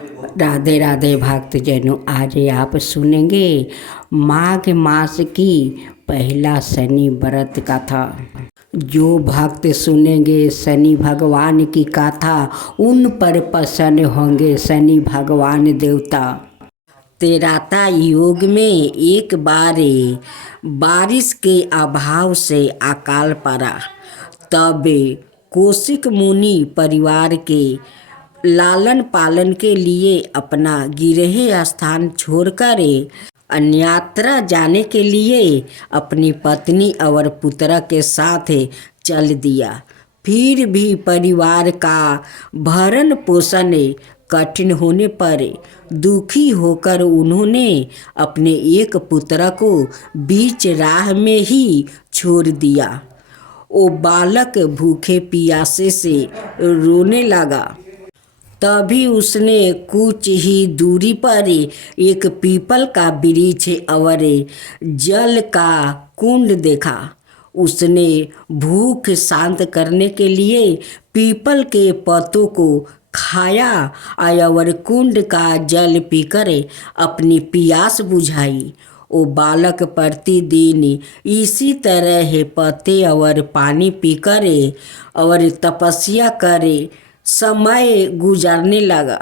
राधे राधे भक्तजनों, आज आप सुनेंगे माघ मास की पहला शनि व्रत कथा। जो भक्त सुनेंगे शनि भगवान की कथा, उन पर प्रसन्न होंगे शनि भगवान देवता। तेराता योग में एक बार बारिश के अभाव से अकाल पड़ा। तब कौशिक मुनि परिवार के लालन पालन के लिए अपना गृह स्थान छोड़कर अन्यत्र जाने के लिए अपनी पत्नी और पुत्र के साथ चल दिया। फिर भी परिवार का भरण पोषण कठिन होने पर दुखी होकर उन्होंने अपने एक पुत्र को बीच राह में ही छोड़ दिया। वो बालक भूखे प्यासे से रोने लगा। तभी उसने कुछ ही दूरी पर एक पीपल का वृक्ष और जल का कुंड देखा। उसने भूख शांत करने के लिए पीपल के पत्तों को खाया और कुंड का जल पीकर अपनी प्यास बुझाई। वो बालक प्रतिदिन इसी तरह पत्ते और पानी पीकर और तपस्या करे समय गुजारने लगा।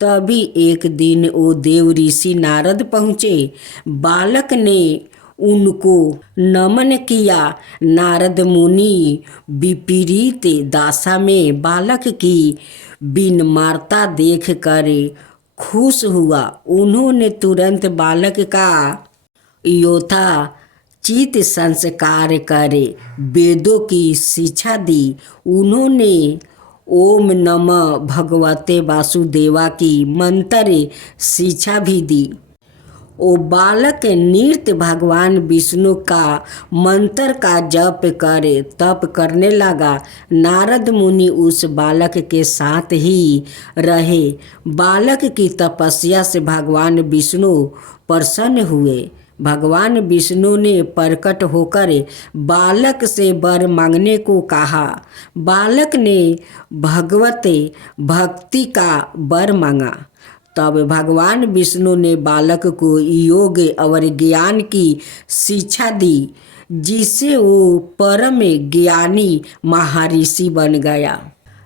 तभी एक दिन वो देव ऋषि नारद पहुँचे। बालक ने उनको नमन किया। नारद मुनि विपरीत दशा में बालक की विनम्रता देख कर खुश हुआ। उन्होंने तुरंत बालक का यथोचित संस्कार कर वेदों की शिक्षा दी। उन्होंने ओम नमः भगवते वासुदेवा की मंत्र शिक्षा भी दी। वो बालक नृत्य भगवान विष्णु का मंत्र का जप कर तप करने लगा। नारद मुनि उस बालक के साथ ही रहे। बालक की तपस्या से भगवान विष्णु प्रसन्न हुए। भगवान विष्णु ने प्रकट होकर बालक से वर मांगने को कहा। बालक ने भगवत भक्ति का वर मांगा। तब भगवान विष्णु ने बालक को योग और ज्ञान की शिक्षा दी, जिससे वो परम ज्ञानी महर्षि बन गया।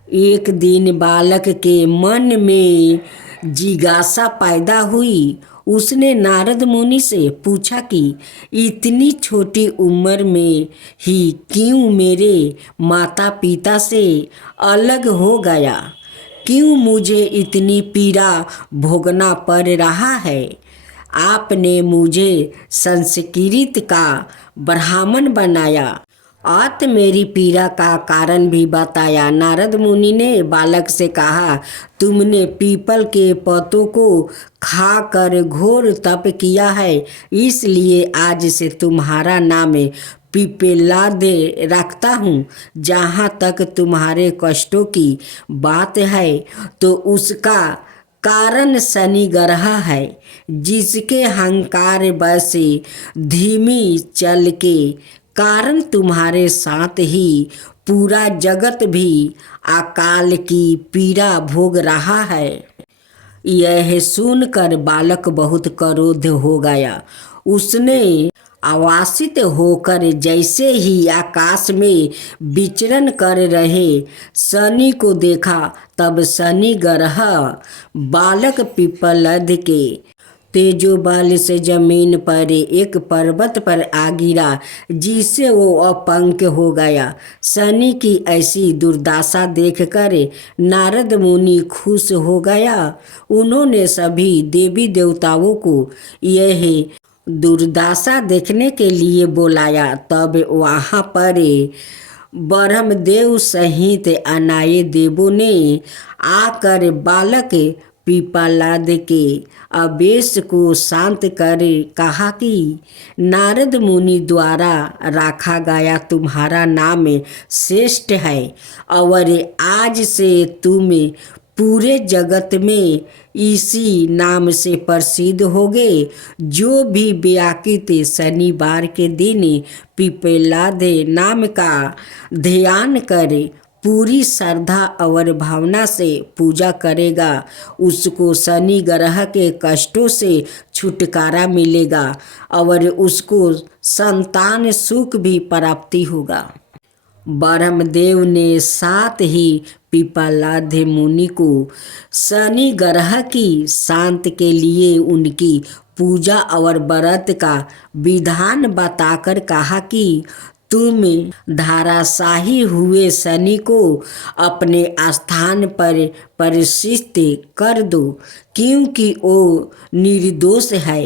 एक दिन बालक के मन में जिज्ञासा पैदा हुई। उसने नारद मुनि से पूछा कि इतनी छोटी उम्र में ही क्यों मेरे माता पिता से अलग हो गया? क्यों मुझे इतनी पीड़ा भोगना पड़ रहा है? आपने मुझे संस्कृत का ब्राह्मण बनाया और मेरी पीड़ा का कारण भी बताया। नारद मुनि ने बालक से कहा, तुमने पीपल के पत्तों को खाकर घोर तप किया है, इसलिए आज से तुम्हारा नाम पिपलाद रखता हूँ। जहाँ तक तुम्हारे कष्टों की बात है तो उसका कारण शनि ग्रह है, जिसके अहंकार बस धीमी चल के कारण तुम्हारे साथ ही पूरा जगत भी अकाल की पीड़ा भोग रहा है। यह सुनकर बालक बहुत क्रोध हो गया। उसने आवासित होकर जैसे ही आकाश में विचरण कर रहे शनि को देखा, तब शनि ग्रह बालक पिपलद के तेजोबल से जमीन पर एक पर्वत पर आ गिरा, जिससे वो अपंग हो गया। शनि की ऐसी दुर्दशा देखकर नारद मुनि खुश हो गया। उन्होंने सभी देवी देवताओं को यह दुर्दशा देखने के लिए बुलाया। तब वहाँ पर ब्रह्मदेव सहित अनाए देवों ने आकर बालक पिपलाद के आवेश को शांत कर कहा कि नारद मुनि द्वारा रखा गया तुम्हारा नाम श्रेष्ठ है और आज से तुम पूरे जगत में इसी नाम से प्रसिद्ध होगे। जो भी व्याकृत शनिवार के दिन पिपलाद नाम का ध्यान करे पूरी श्रद्धा और भावना से पूजा करेगा उसको शनि ग्रह के कष्टों से छुटकारा मिलेगा और उसको संतान सुख भी प्राप्ति होगा। ब्रह्मदेव ने साथ ही पिप्पलाद मुनि को शनि ग्रह की शांति के लिए उनकी पूजा और व्रत का विधान बताकर कहा कि तुम धाराशाही हुए शनि को अपने स्थान पर प्रतिष्ठित कर दो क्योंकि वो निर्दोष है।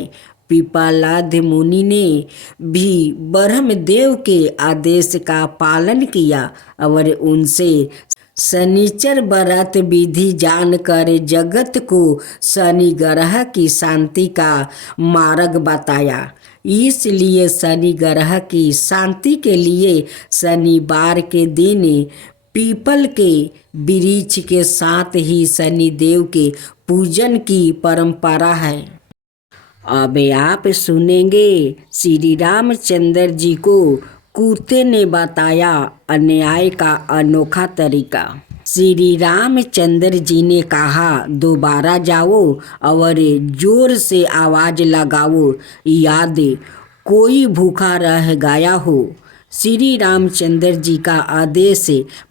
पिप्पलाद मुनि ने भी ब्रह्मदेव के आदेश का पालन किया और उनसे शनिचर व्रत विधि जानकर जगत को शनि ग्रह की शांति का मार्ग बताया। इसलिए शनि ग्रह की शांति के लिए शनिवार के दिन पीपल के वृक्ष के साथ ही शनिदेव के पूजन की परंपरा है। अब आप सुनेंगे श्री रामचंद्र जी को कुत्ते ने बताया अन्याय का अनोखा तरीका। श्री रामचंद्र जी ने कहा दोबारा जाओ और जोर से आवाज लगाओ याद कोई भूखा रह गया हो। श्री रामचंद्र जी का आदेश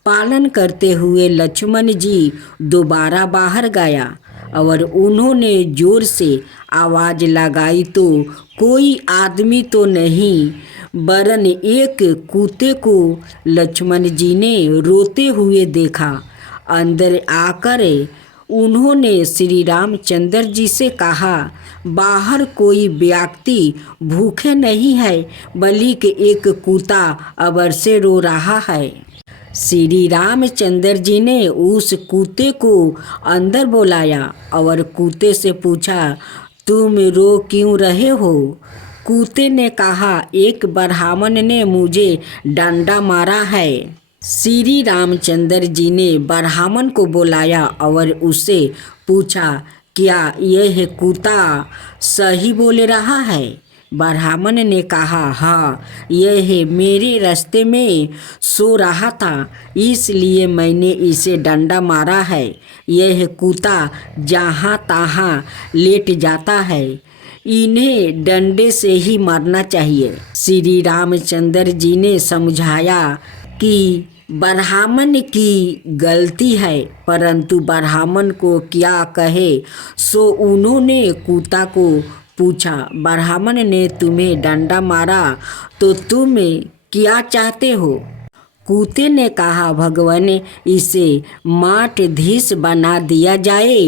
पालन करते हुए लक्ष्मण जी दोबारा बाहर गया और उन्होंने जोर से आवाज लगाई तो कोई आदमी तो नहीं वरन एक कुत्ते को लक्ष्मण जी ने रोते हुए देखा। अंदर आकर उन्होंने श्री रामचंद्र जी से कहा बाहर कोई व्यक्ति भूखे नहीं है बल्कि एक कुत्ता अबर से रो रहा है। श्री रामचंद्र जी ने उस कुत्ते को अंदर बुलाया और कुत्ते से पूछा तुम रो क्यों रहे हो। कुत्ते ने कहा एक ब्राह्मण ने मुझे डंडा मारा है। श्री रामचंद्र जी ने ब्राह्मण को बुलाया और उससे पूछा क्या यह कुत्ता सही बोल रहा है। ब्राह्मण ने कहा हाँ यह मेरे रास्ते में सो रहा था इसलिए मैंने इसे डंडा मारा है। यह कुत्ता जहाँ तहाँ लेट जाता है इन्हें डंडे से ही मारना चाहिए। श्री रामचंद्र जी ने समझाया कि ब्राह्मण की गलती है परंतु ब्राह्मण को क्या कहे सो उन्होंने कुत्ता को पूछा ब्राह्मण ने तुम्हें डंडा मारा तो तुम क्या चाहते हो। कुत्ते ने कहा भगवान इसे माठधीश बना दिया जाए।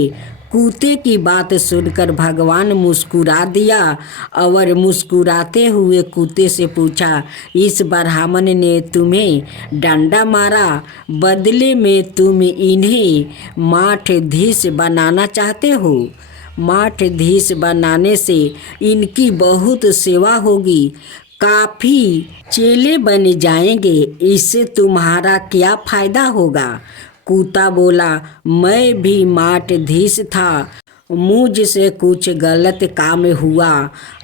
कुत्ते की बात सुनकर भगवान मुस्कुरा दिया और मुस्कुराते हुए कुत्ते से पूछा इस ब्राह्मण ने तुम्हें डंडा मारा बदले में तुम इन्हें माठधीश बनाना चाहते हो। माठधीश बनाने से इनकी बहुत सेवा होगी काफ़ी चेले बन जाएंगे इससे तुम्हारा क्या फ़ायदा होगा। कुत्ता बोला मैं भी माठधीश था मुझसे कुछ गलत काम हुआ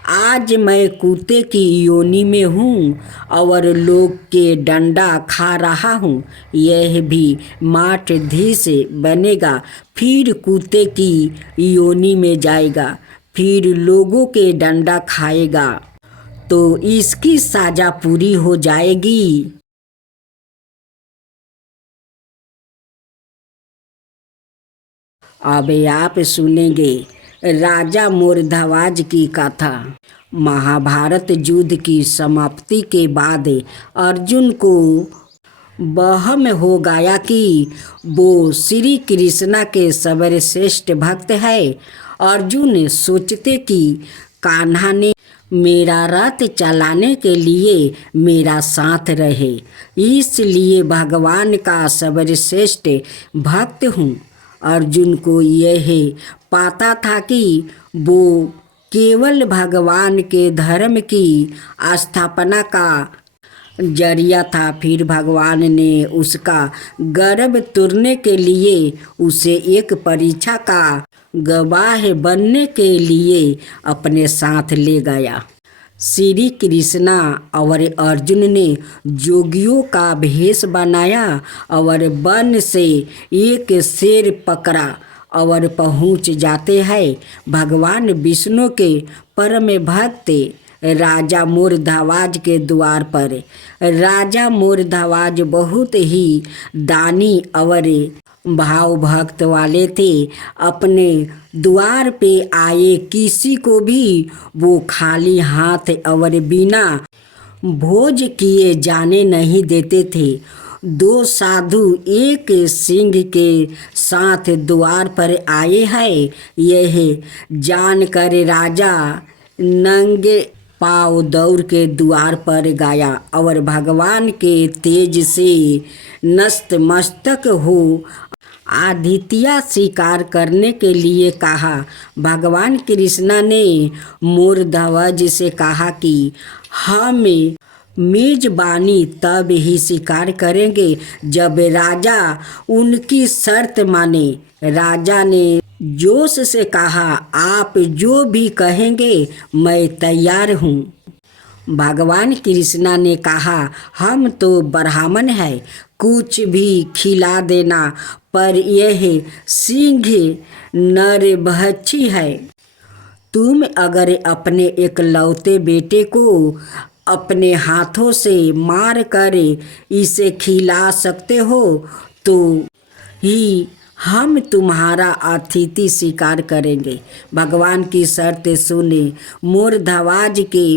आज मैं कुत्ते की योनि में हूँ और लोग के डंडा खा रहा हूँ। यह भी माठधीश बनेगा फिर कुत्ते की योनि में जाएगा फिर लोगों के डंडा खाएगा तो इसकी सजा पूरी हो जाएगी। अब आप सुनेंगे राजा मोरध्वज की कथा। महाभारत युद्ध की समाप्ति के बाद अर्जुन को वहम हो गया कि वो श्री कृष्णा के सर्वश्रेष्ठ भक्त है। अर्जुन सोचते कि कान्हा ने मेरा रथ चलाने के लिए मेरा साथ रहे इसलिए भगवान का सर्वश्रेष्ठ भक्त हूँ। अर्जुन को यह पता था कि वो केवल भगवान के धर्म की स्थापना का जरिया था। फिर भगवान ने उसका गर्व तोड़ने के लिए उसे एक परीक्षा का गवाह बनने के लिए अपने साथ ले गया। श्री कृष्णा और अर्जुन ने जोगियों का भेष बनाया और वन से एक शेर पकड़ा और पहुंच जाते हैं भगवान विष्णु के परम भक्त राजा मूर्धवाज के द्वार पर। राजा मूर्धवाज बहुत ही दानी और भाव भक्त वाले थे। अपने द्वार पे आए किसी को भी वो खाली हाथ और बिना भोज किए जाने नहीं देते थे। दो साधु एक सिंह के साथ द्वार पर आए हैं, यह जानकर राजा नंगे पाँव दौड़ के द्वार पर गया और भगवान के तेज से नतमस्तक हो आदित्य स्वीकार करने के लिए कहा। भगवान कृष्ण ने मूर्धवज से कहा कि हम मेजबानी तब ही स्वीकार करेंगे जब राजा उनकी शर्त माने। राजा ने जोश से कहा, आप जो भी कहेंगे मैं तैयार हूँ। भगवान कृष्णा ने कहा, हम तो ब्राह्मण हैं, कुछ भी खिला देना, पर यह सिंह नरभक्षी है। तुम अगर अपने एकलौते बेटे को अपने हाथों से मार कर इसे खिला सकते हो तो ही हम तुम्हारा अतिथि स्वीकार करेंगे। भगवान की शर्त सुने मूर्धवाज के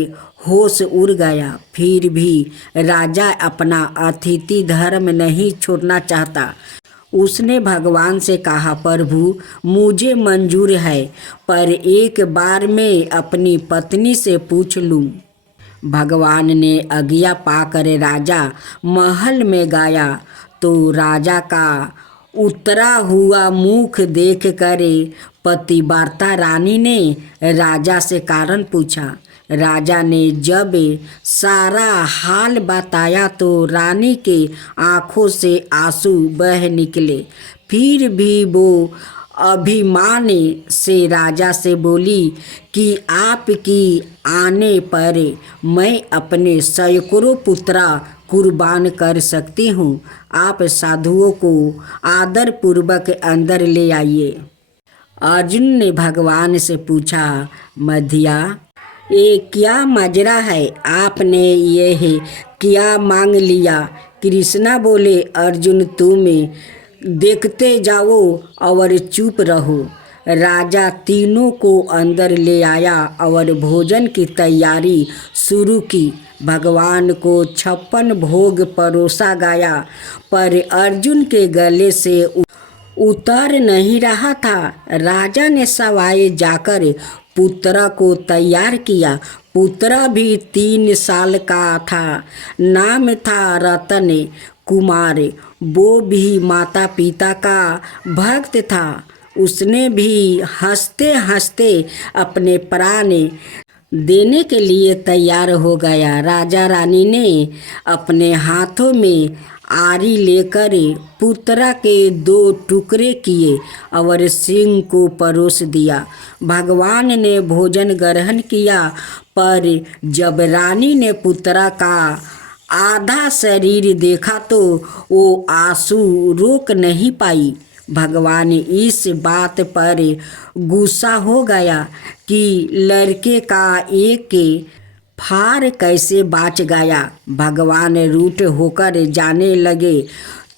होश उड़ गया। फिर भी राजा अपना अतिथि धर्म नहीं छोड़ना चाहता। उसने भगवान से कहा, प्रभु मुझे मंजूर है, पर एक बार मैं अपनी पत्नी से पूछ लूं। भगवान ने आज्ञा पाकर राजा महल में गया तो राजा का उतरा हुआ मुख देख कर पतिव्रता रानी ने राजा से कारण पूछा। राजा ने जब सारा हाल बताया तो रानी के आँखों से आंसू बह निकले। फिर भी वो अभिमान से राजा से बोली कि आपकी आने पर मैं अपने सैकड़ों पुत्रा कुर्बान कर सकती हूँ। आप साधुओं को आदर पूर्वक अंदर ले आइए। अर्जुन ने भगवान से पूछा, मधिया ये क्या माजरा है, आपने यह क्या मांग लिया? कृष्णा बोले, अर्जुन तुम देखते जाओ और चुप रहो। राजा तीनों को अंदर ले आया और भोजन की तैयारी शुरू की। भगवान को 56 भोग परोसा गया, पर अर्जुन के गले से उतर नहीं रहा था। राजा ने सवाए जाकर पुत्र को तैयार किया। पुत्र भी 3 साल का था, नाम था रतन कुमार। वो भी माता पिता का भक्त था। उसने भी हंसते हंसते अपने प्राण देने के लिए तैयार हो गया। राजा रानी ने अपने हाथों में आरी लेकर पुत्रा के 2 टुकड़े किए और सिंह को परोस दिया। भगवान ने भोजन ग्रहण किया, पर जब रानी ने पुत्रा का आधा शरीर देखा तो वो आंसू रोक नहीं पाई। भगवान इस बात पर गुस्सा हो गया कि लड़के का एक फार कैसे बाच गया। भगवान रूठ होकर जाने लगे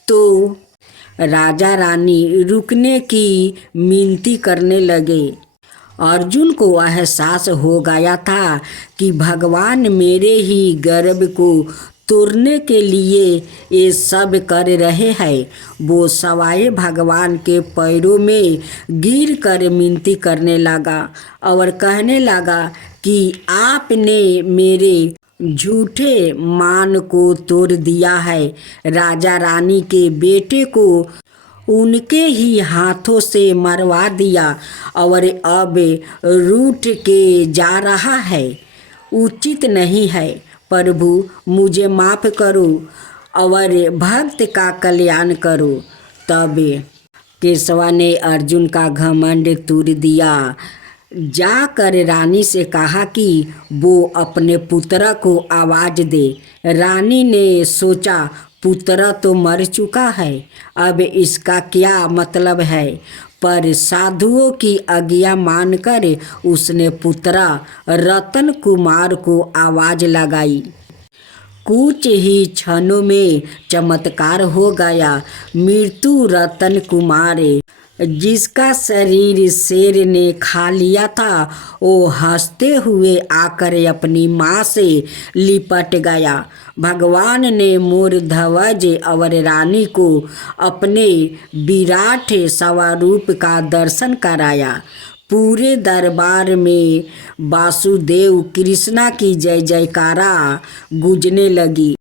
तो राजा रानी रुकने की मिनती करने लगे। अर्जुन को एहसास हो गया था कि भगवान मेरे ही गर्भ को तोड़ने के लिए ये सब कर रहे हैं। वो सवाए भगवान के पैरों में गिर कर मिनती करने लगा और कहने लगा कि आपने मेरे झूठे मान को तोड़ दिया है। राजा रानी के बेटे को उनके ही हाथों से मरवा दिया और अब रूठ के जा रहा है। उचित नहीं है। प्रभु मुझे माफ़ करो और भक्त का कल्याण करो। तब केशवा ने अर्जुन का घमंड तोड़ दिया। जाकर रानी से कहा कि वो अपने पुत्र को आवाज़ दे। रानी ने सोचा पुत्र तो मर चुका है, अब इसका क्या मतलब है, पर साधुओं की आज्ञा मानकर उसने पुत्र रतन कुमार को आवाज़ लगाई। कुछ ही क्षणों में चमत्कार हो गया। मृत्यु रतन कुमार जिसका शरीर शेर ने खा लिया था, वो हंसते हुए आकर अपनी माँ से लिपट गया। भगवान ने मोर ध्वज और रानी को अपने विराट स्वरूप का दर्शन कराया। पूरे दरबार में वासुदेव कृष्णा की जय जयकारा गूंजने लगी।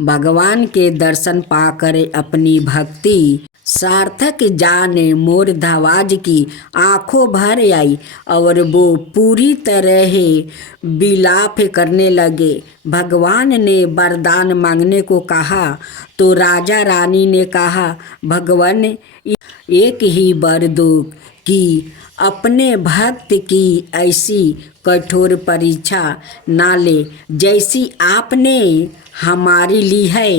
भगवान के दर्शन पाकर अपनी भक्ति सार्थक जाने मोर ध्वज की आंखों भर आई और वो पूरी तरह विलाप करने लगे। भगवान ने वरदान मांगने को कहा तो राजा रानी ने कहा, भगवान एक ही वर दो कि अपने भक्त की ऐसी कठोर परीक्षा ना ले जैसी आपने हमारी ली है।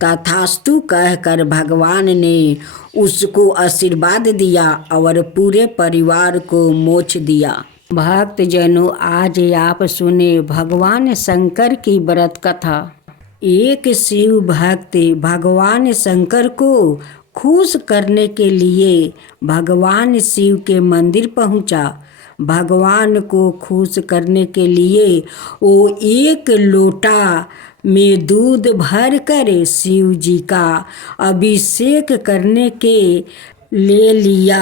तथास्तु कहकर भगवान ने उसको आशीर्वाद दिया और पूरे परिवार को मोक्ष दिया। भक्तजनों, आज आप सुने भगवान शंकर की व्रत कथा। एक शिव भक्त भगवान शंकर को खुश करने के लिए भगवान शिव के मंदिर पहुंचा। भगवान को खुश करने के लिए वो एक लोटा में दूध भरकर शिव जी का अभिषेक करने के ले लिया।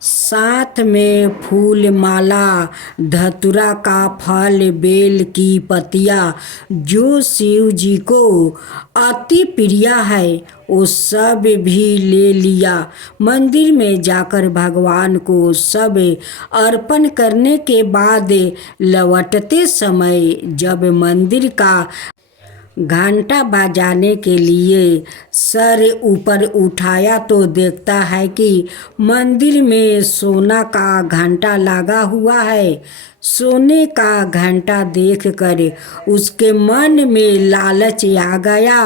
साथ में फूल माला, धतूरा का फल, बेल की पत्तियाँ जो शिव जी को अति प्रिय है वो सब भी ले लिया। मंदिर में जाकर भगवान को सब अर्पण करने के बाद लौटते समय जब मंदिर का घंटा बजाने के लिए सर ऊपर उठाया तो देखता है कि मंदिर में सोना का घंटा लगा हुआ है। सोने का घंटा देखकर उसके मन में लालच आ गया।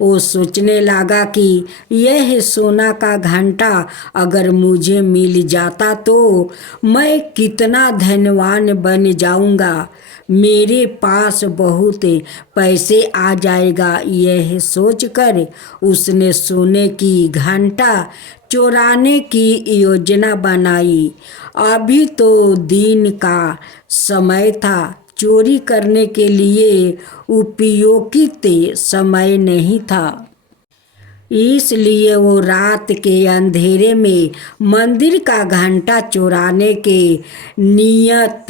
वो सोचने लगा कि यह सोना का घंटा अगर मुझे मिल जाता तो मैं कितना धनवान बन जाऊंगा, मेरे पास बहुत पैसे आ जाएगा। यह सोचकर उसने सोने की घंटा चुराने की योजना बनाई। अभी तो दिन का समय था, चोरी करने के लिए उपयोगित समय नहीं था। इसलिए वो रात के अंधेरे में मंदिर का घंटा चुराने के नियत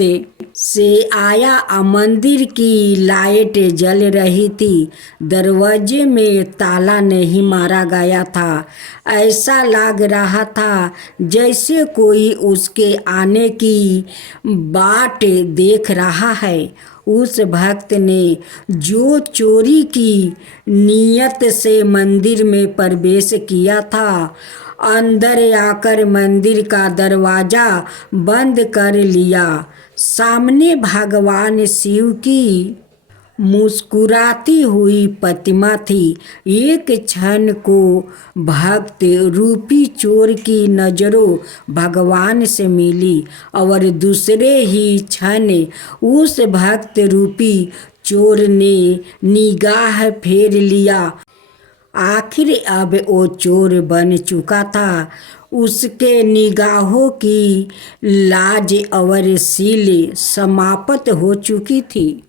से आया। मंदिर की लाइट जल रही थी, दरवाजे में ताला नहीं मारा गया था। ऐसा लग रहा था जैसे कोई उसके आने की बाट देख रहा है। उस भक्त ने जो चोरी की नियत से मंदिर में प्रवेश किया था, अंदर आकर मंदिर का दरवाजा बंद कर लिया। सामने भगवान शिव की मुस्कुराती हुई प्रतिमा थी। एक क्षण को भक्त रूपी चोर की नजरों भगवान से मिली और दूसरे ही क्षण उस भक्त रूपी चोर ने निगाह फेर लिया। आखिर अब वो चोर बन चुका था। उसके निगाहों की लाज और सील समाप्त हो चुकी थी।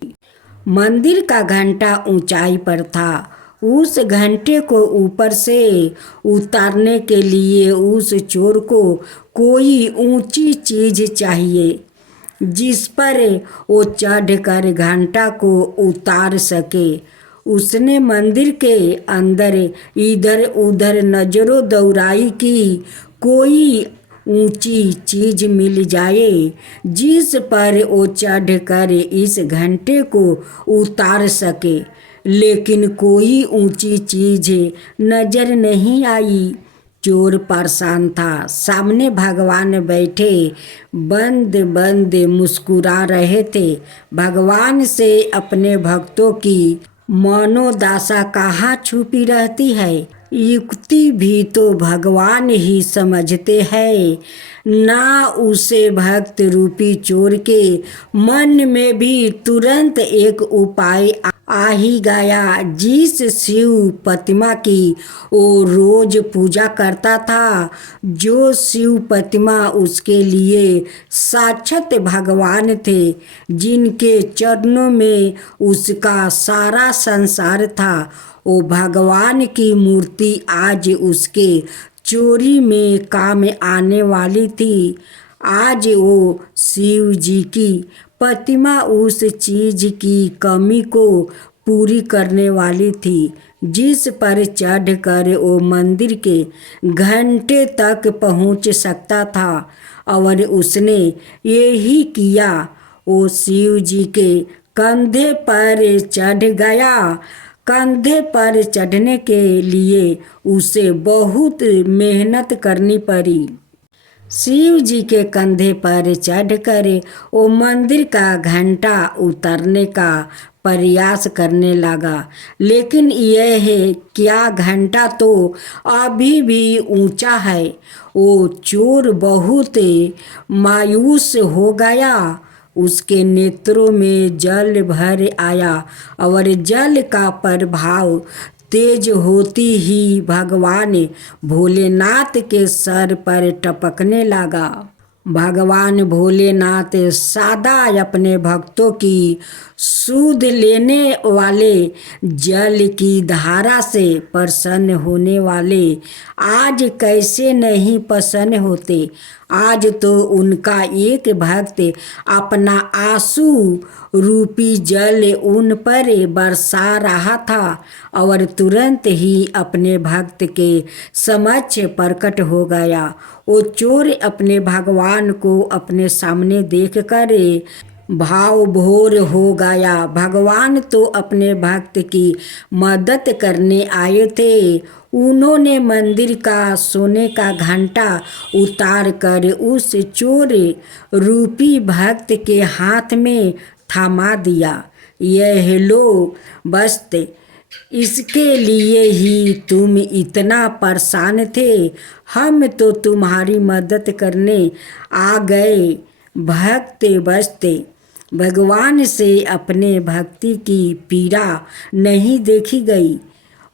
मंदिर का घंटा ऊंचाई पर था। उस घंटे को ऊपर से उतारने के लिए उस चोर को कोई ऊंची चीज चाहिए जिस पर वो चढ़कर घंटा को उतार सके। उसने मंदिर के अंदर इधर उधर नजरों दौड़ाई कि कोई ऊंची चीज मिल जाए जिस पर वो चढ़कर इस घंटे को उतार सके, लेकिन कोई ऊंची चीज नजर नहीं आई। चोर परेशान था। सामने भगवान बैठे बंद बंद मुस्कुरा रहे थे। भगवान से अपने भक्तों की मनोदशा कहाँ छुपी रहती है। युक्ति भी तो भगवान ही समझते हैं ना। उसे भक्त रूपी चोर के मन में भी तुरंत एक उपाय आ ही गया। जिस शिव प्रतिमा की वो रोज पूजा करता था, जो शिव प्रतिमा उसके लिए साक्षात भगवान थे, जिनके चरणों में उसका सारा संसार था, वो भगवान की मूर्ति आज उसके चोरी में काम आने वाली थी। आज वो शिव जी की प्रतिमा उस चीज की कमी को पूरी करने वाली थी, जिस पर चढ़कर वो मंदिर के घंटे तक पहुंच सकता था। और उसने यही किया। वो शिव जी के कंधे पर चढ़ गया। कंधे पर चढ़ने के लिए उसे बहुत मेहनत करनी पड़ी। शिव जी के कंधे पर चढ़कर वो मंदिर का घंटा उतरने का प्रयास करने लगा। लेकिन यह है क्या, घंटा तो अभी भी ऊंचा है। वो चोर बहुत मायूस हो गया। उसके नेत्रों में जल भर आया और जल का प्रभाव तेज होती ही भगवान भोलेनाथ के सर पर टपकने लगा। भगवान भोलेनाथ सदा अपने भक्तों की सूद लेने वाले, जल की धारा से प्रसन्न होने वाले आज कैसे नहीं प्रसन्न होते। आज तो उनका एक भक्त अपना आंसू रूपी जल उन पर बरसा रहा था और तुरंत ही अपने भक्त के समक्ष प्रकट हो गया। वो चोर अपने भगवान को अपने सामने देखकर भाव भोर हो गया। भगवान तो अपने भक्त की मदद करने आए थे। उन्होंने मंदिर का सोने का घंटा उतार कर उस चोर रूपी भक्त के हाथ में थमा दिया। यह लो बस्ते, इसके लिए ही तुम इतना परेशान थे। हम तो तुम्हारी मदद करने आ गए। भक्त बस्ते, भगवान से अपने भक्ति की पीड़ा नहीं देखी गई।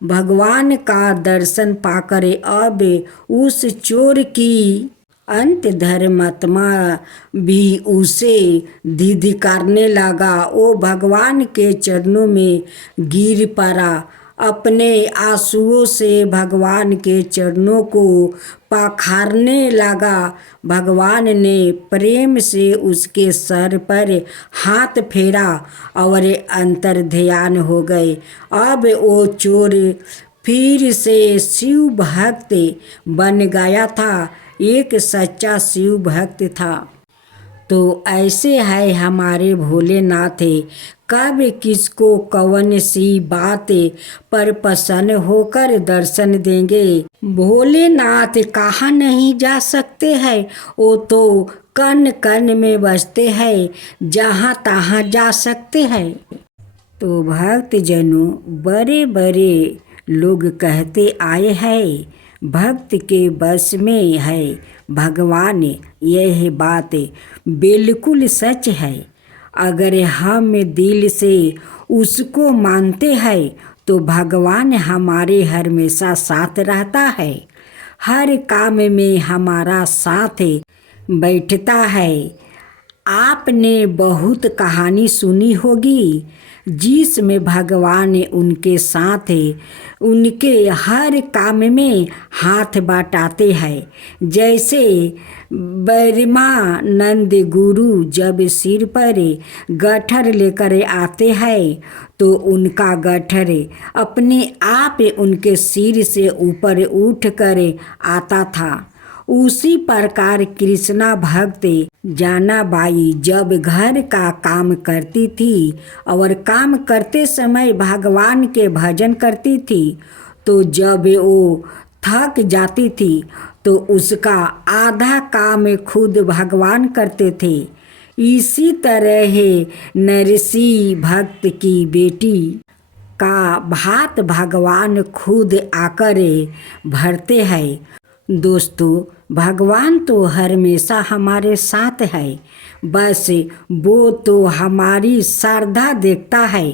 भगवान का दर्शन पाकर अब उस चोर की अंत धर्मात्मा भी उसे धिक्कारने लगा। वो भगवान के चरणों में गिर पड़ा। अपने आंसुओं से भगवान के चरणों को पखारने लगा। भगवान ने प्रेम से उसके सर पर हाथ फेरा और अंतर ध्यान हो गए। अब वो चोर फिर से शिव भक्त बन गया था, एक सच्चा शिव भक्त था। तो ऐसे है हमारे भोलेनाथ, कब किसको कौन सी बात पर प्रसन्न होकर दर्शन देंगे। भोलेनाथ कहाँ नहीं जा सकते हैं, वो तो कण कण में बसते हैं, जहाँ तहाँ जा सकते हैं। तो भक्त जनों, बड़े बड़े लोग कहते आए हैं भक्त के बस में है भगवान। यह बात बिल्कुल सच है। अगर हम दिल से उसको मानते हैं तो भगवान हमारे हमेशा साथ रहता है। हर काम में हमारा साथ बैठता है। आपने बहुत कहानी सुनी होगी जिसमें भगवान उनके साथ उनके हर काम में हाथ बटाते हैं। जैसे ब्रह्मानंद गुरु जब सिर पर गट्ठर लेकर आते हैं तो उनका गट्ठर अपने आप उनके सिर से ऊपर उठ कर आता था। उसी प्रकार कृष्णा भक्त जानाबाई जब घर का काम करती थी और काम करते समय भगवान के भजन करती थी, तो जब वो थक जाती थी तो उसका आधा काम खुद भगवान करते थे। इसी तरह नरसी भक्त की बेटी का भात भगवान खुद आकर भरते हैं। दोस्तों, भगवान तो हमेशा हमारे साथ है, बस वो तो हमारी श्रद्धा देखता है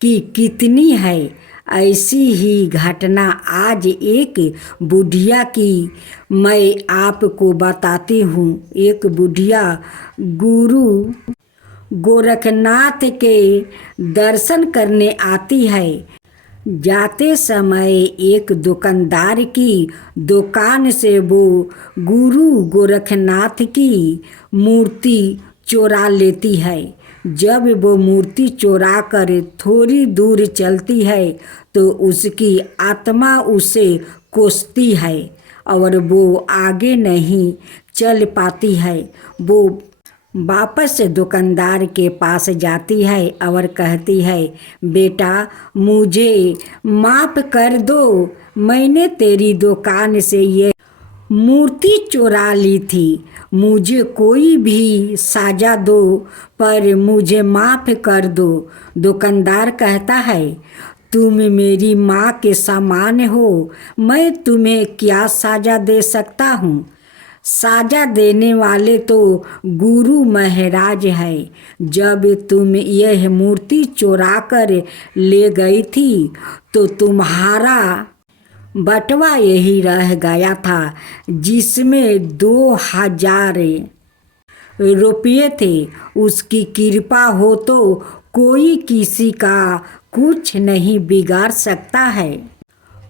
कि कितनी है। ऐसी ही घटना आज एक बुढ़िया की मैं आपको बताती हूँ। एक बुढ़िया गुरु गोरखनाथ के दर्शन करने आती है। जाते समय एक दुकानदार की दुकान से वो गुरु गोरखनाथ की मूर्ति चुरा लेती है। जब वो मूर्ति चुरा कर थोड़ी दूर चलती है तो उसकी आत्मा उसे कोसती है और वो आगे नहीं चल पाती है। वो वापस दुकानदार के पास जाती है और कहती है, बेटा मुझे माफ़ कर दो, मैंने तेरी दुकान से ये मूर्ति चुरा ली थी। मुझे कोई भी सजा दो पर मुझे माफ़ कर दो। दुकानदार कहता है, तुम मेरी माँ के समान हो, मैं तुम्हें क्या सजा दे सकता हूँ। साजा देने वाले तो गुरु महाराज है। जब तुम यह मूर्ति चुरा कर ले गई थी तो तुम्हारा बटवा यही रह गया था जिसमें 2000 रुपये थे। उसकी कृपा हो तो कोई किसी का कुछ नहीं बिगाड़ सकता है।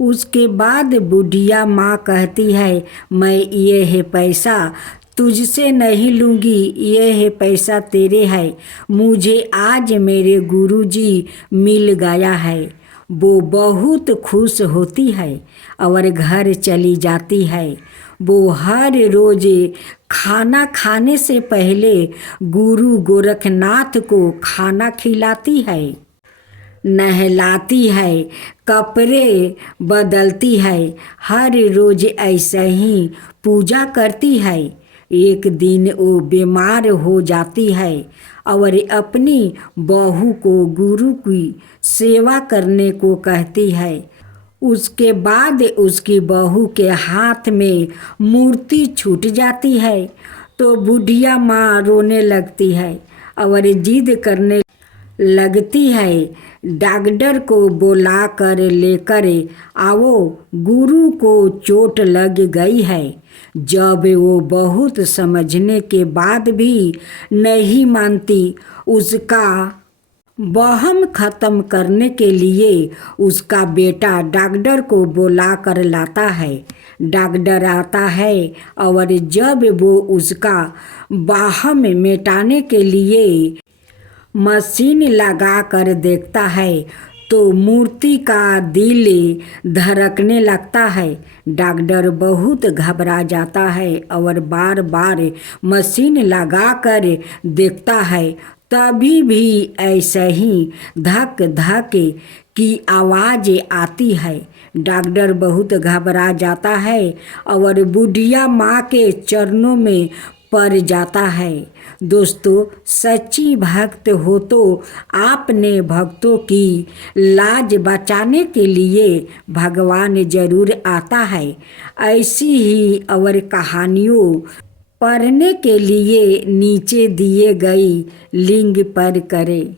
उसके बाद बुढ़िया माँ कहती है, मैं यह पैसा तुझसे नहीं लूँगी, यह पैसा तेरे है। मुझे आज मेरे गुरुजी मिल गया है। वो बहुत खुश होती है और घर चली जाती है। वो हर रोज खाना खाने से पहले गुरु गोरखनाथ को खाना खिलाती है, नहलाती है, कपड़े बदलती है, हर रोज ऐसे ही पूजा करती है। एक दिन वो बीमार हो जाती है और अपनी बहू को गुरु की सेवा करने को कहती है। उसके बाद उसकी बहू के हाथ में मूर्ति छूट जाती है तो बुढ़िया माँ रोने लगती है और जिद करने लगती है, डॉक्टर को बुला कर लेकर आओ, गुरु को चोट लग गई है। जब वो बहुत समझने के बाद भी नहीं मानती, उसका वहम खत्म करने के लिए उसका बेटा डॉक्टर को बुला कर लाता है। डॉक्टर आता है और जब वो उसका वहम मिटाने के लिए मशीन लगा कर देखता है तो मूर्ति का दिल धड़कने लगता है। डॉक्टर बहुत घबरा जाता है और बार बार मशीन लगा कर देखता है, तभी भी ऐसे ही धक धक की आवाज़ आती है। डॉक्टर बहुत घबरा जाता है और बुढ़िया माँ के चरणों में पड़ जाता है। दोस्तों, सच्ची भक्त हो तो आपने भक्तों की लाज बचाने के लिए भगवान जरूर आता है। ऐसी ही और कहानियों पढ़ने के लिए नीचे दिए गई लिंक पर करें।